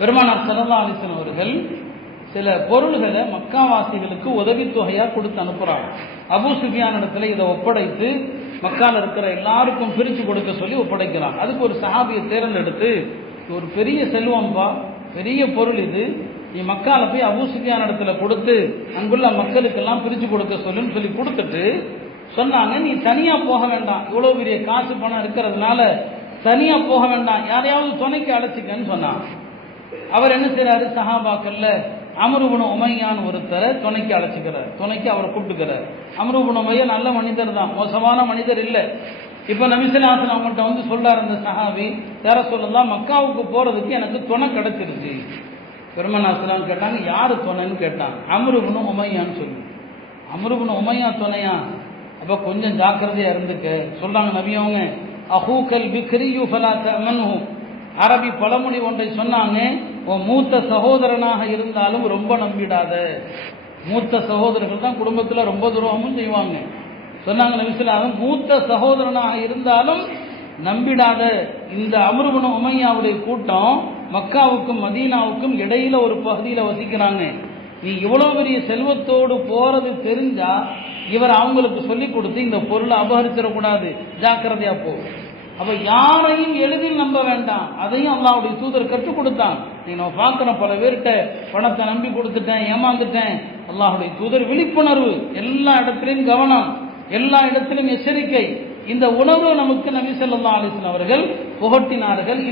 பெருமானார் ஸல்லல்லாஹு அலைஹி வஸல்லம் அவர்கள் சில பொருள்களை மக்காவாசிகளுக்கு உதவித்தொகையா கொடுத்து அனுப்புறாங்க. அபூ சுஃபியான் இடத்துல இதை ஒப்படைத்து மக்கால இருக்கிற எல்லாருக்கும் பிரித்து கொடுக்க சொல்லி ஒப்படைக்கிறாங்க. அதுக்கு ஒரு சஹாபியை தேர்ந்தெடுத்து, ஒரு பெரிய செல்வம்பா, பெரிய பொருள் இது, நீ மக்கால போய் அபூ சுஃபியான் இடத்துல கொடுத்து அங்குள்ள மக்களுக்கெல்லாம் பிரித்து கொடுக்க சொல்லுன்னு சொல்லி கொடுத்துட்டு சொன்னாங்க, நீ தனியா போக வேண்டாம், இவ்வளவு பெரிய காசு பணம் இருக்கிறதுனால தனியா போக வேண்டாம், யாரையாவது துணைக்கு அழைச்சிக்கன்னு சொன்னாங்க. அவர் என்ன செய்யறாரு, சஹாபாக்கள்ல அம்ரு இப்னு உமையான்னு ஒருத்தரை துணைக்கு அழைச்சிக்கிறார், துணைக்கு அவரை கூப்பிட்டுக்கிறார். அம்ரு இப்னு உமையா நல்ல மனிதர் தான், மோசமான மனிதர் இல்லை. இப்ப நபி ஸல்லல்லாஹு அலைஹி வஸல்லம் அவங்கள்ட்ட வந்து சொல்றாரு அந்த சஹாபி, யார சொல்லலாம், மக்காவுக்கு போறதுக்கு எனக்கு துணை கிடைச்சிருச்சு. பெருமானார் ஸல்லல்லாஹு அலைஹி வஸல்லம் கேட்டாங்க, யாரு துணைன்னு கேட்டாங்க. அம்ரு இப்னு உமையான்னு சொல்லி. அம்ரு இப்னு உமையா துணையா? அப்ப கொஞ்சம் ஜாக்கிரதையா இருந்துக்க சொல்றாங்க நபி அவங்க. அஹூகல் பிக்ரியு ஃபலா தமன்ஹு, அரபி பழமொழி ஒன்றை சொன்னாங்க, மூத்த சகோதரனாக இருந்தாலும் ரொம்ப நம்பிடாத. மூத்த சகோதரர்கள் தான் குடும்பத்தில் ரொம்ப துரோகமும் செய்வாங்க. சொன்னாங்க நபி ஸல்லல்லாஹு அலைஹி வஸல்லம், மூத்த சகோதரனாக இருந்தாலும் நம்பிடாத. இந்த அம்ரு இப்னு உமையாவுடைய கூட்டம் மக்காவுக்கும் மதீனாவுக்கும் இடையில ஒரு பகுதியில் வசிக்கிறாங்க. நீ இவ்வளவு பெரிய செல்வத்தோடு போறது தெரிஞ்சா இவர் அவங்களுக்கு சொல்லி கொடுத்து இந்த பொருளை அபகரிச்சிடக்கூடாது, ஜாக்கிரதையா போ. அப்ப யாரையும் எளிதில் நம்ப வேண்டாம், அதையும் அல்லாஹ்வுடைய தூதர் கற்றுக் கொடுத்தான். நீ நான் பார்க்கிற பல பேர்கிட்ட பணத்தை நம்பி கொடுத்துட்டேன், ஏமாந்துட்டேன். அல்லாஹ்வுடைய தூதர் விழிப்புணர்வு, எல்லா இடத்திலும் கவனம், எல்லா இடத்திலும் எச்சரிக்கை. இந்த உணர்வு நமக்கு நபி ஸல்லல்லாஹு அலைஹி வஸல்லம் அவர்கள் புகட்டினார்கள்.